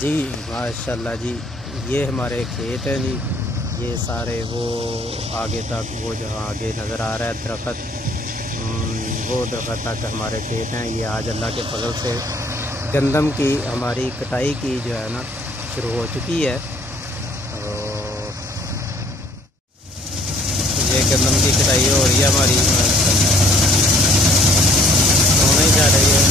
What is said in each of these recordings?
जी माशाल्लाह जी, ये हमारे खेत हैं जी। ये सारे वो आगे तक वो जहाँ आगे नज़र आ रहा है दरख्त, वो दरख्त तक हमारे खेत हैं। ये आज अल्लाह के फजल से गंदम की हमारी कटाई की जो है ना शुरू हो चुकी है। और ये गंदम की कटाई हो रही है हमारी, होना ही जा रही है।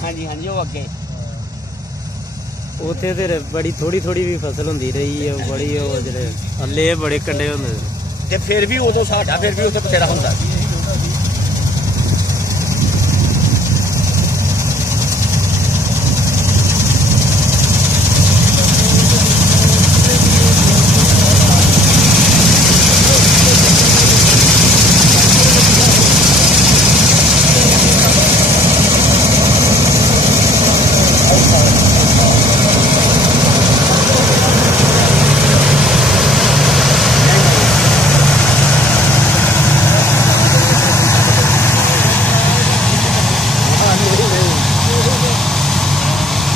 हाँ जी हाँ जी, वो अगे उत्थे फिर बड़ी थोड़ी थोड़ी भी फसल होंदी रही है, बड़ी वो जेह्ड़े अल्ले बड़े कंडे होंदे ते फिर भी उदों साडा फिर भी उत्थे बथेरा हुंदा।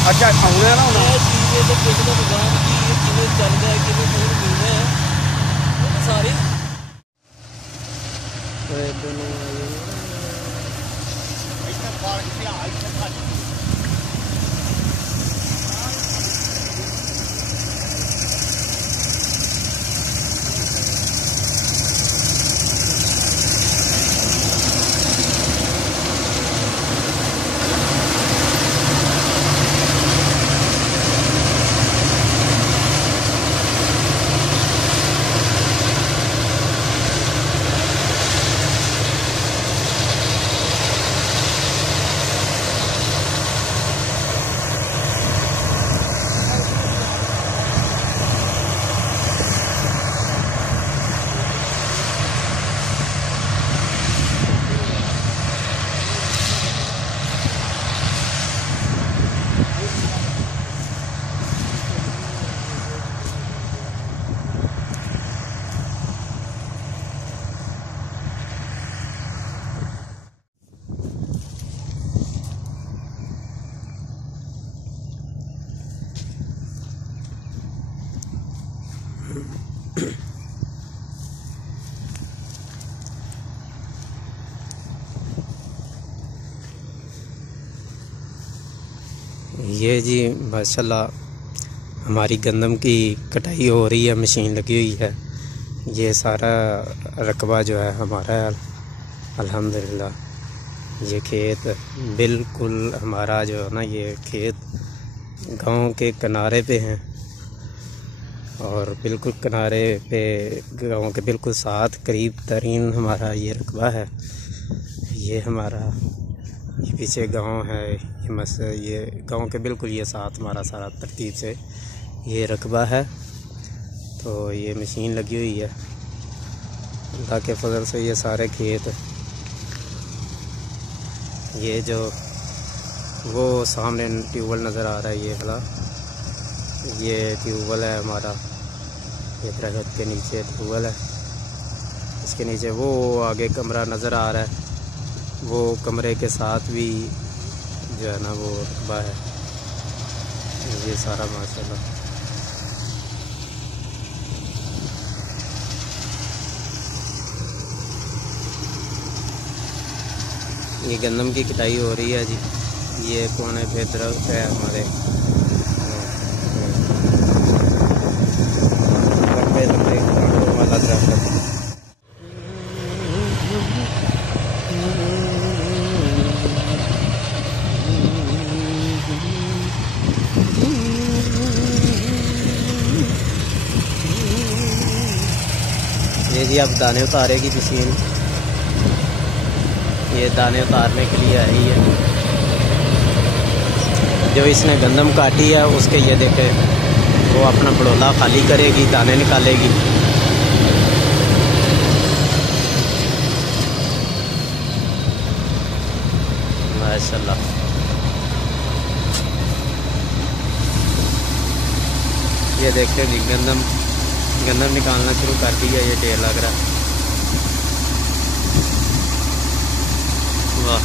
अच्छा आउना ना होना चीज़ तो किसी का निजाम की किमें चल रहा है किमें फसल मिलना है वो सारी दोनों ये जी माशाल्लाह हमारी गंदम की कटाई हो रही है, मशीन लगी हुई है। ये सारा रकबा जो है हमारा है अल्हम्दुलिल्लाह। ये खेत बिल्कुल हमारा जो है ना, ये खेत गांव के किनारे पे हैं और बिल्कुल किनारे पे गांव के बिल्कुल साथ करीब तरीन हमारा ये रकबा है। ये हमारा ये पीछे गांव है, ये गांव के बिल्कुल ये साथ हमारा सारा तरतीब से ये रकबा है। तो ये मशीन लगी हुई है अल्लाह के फजल से। ये सारे खेत, ये जो वो सामने ट्यूबवेल नज़र आ रहा है, ये वाला ये ट्यूबवेल है हमारा। ये दरख्त के नीचे ट्यूबवेल है, इसके नीचे वो आगे कमरा नज़र आ रहा है। वो कमरे के साथ भी जो है ना वो रकबा है। ये सारा माशाल्लाह ये गंदम की कटाई हो रही है जी। ये कोने पे दरख्त है हमारे, लंबे लंबे कांटों वाला दरख्त। जी अब दाने उतारेगी मशीन। ये दाने उतारने के लिए आई है। जो इसने गंदम काटी है उसके ये देखे वो अपना बड़ोला खाली करेगी, दाने निकालेगी। माशाल्लाह। ये देखते जी गंदम निकालना शुरू कर दी है। ये ढेर लग रहा है। वाह,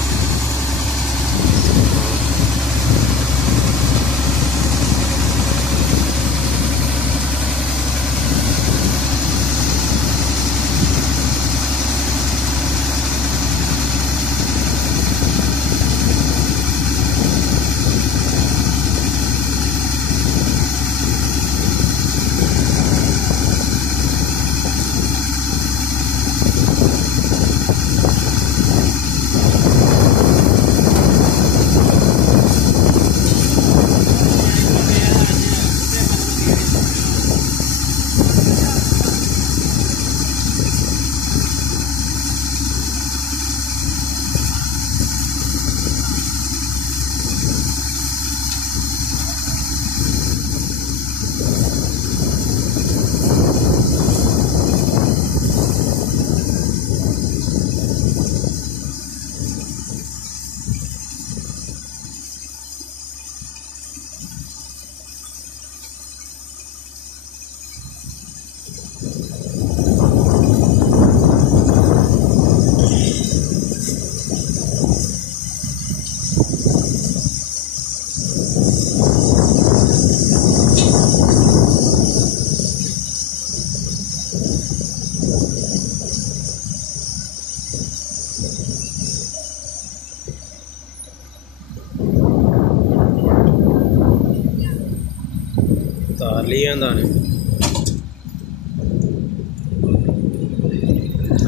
उतार लिए दाने।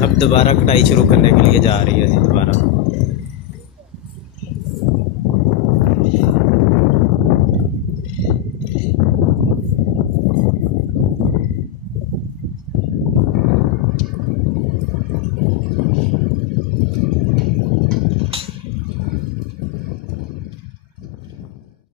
अब दोबारा कटाई शुरू करने के लिए जा रही है जी दोबारा।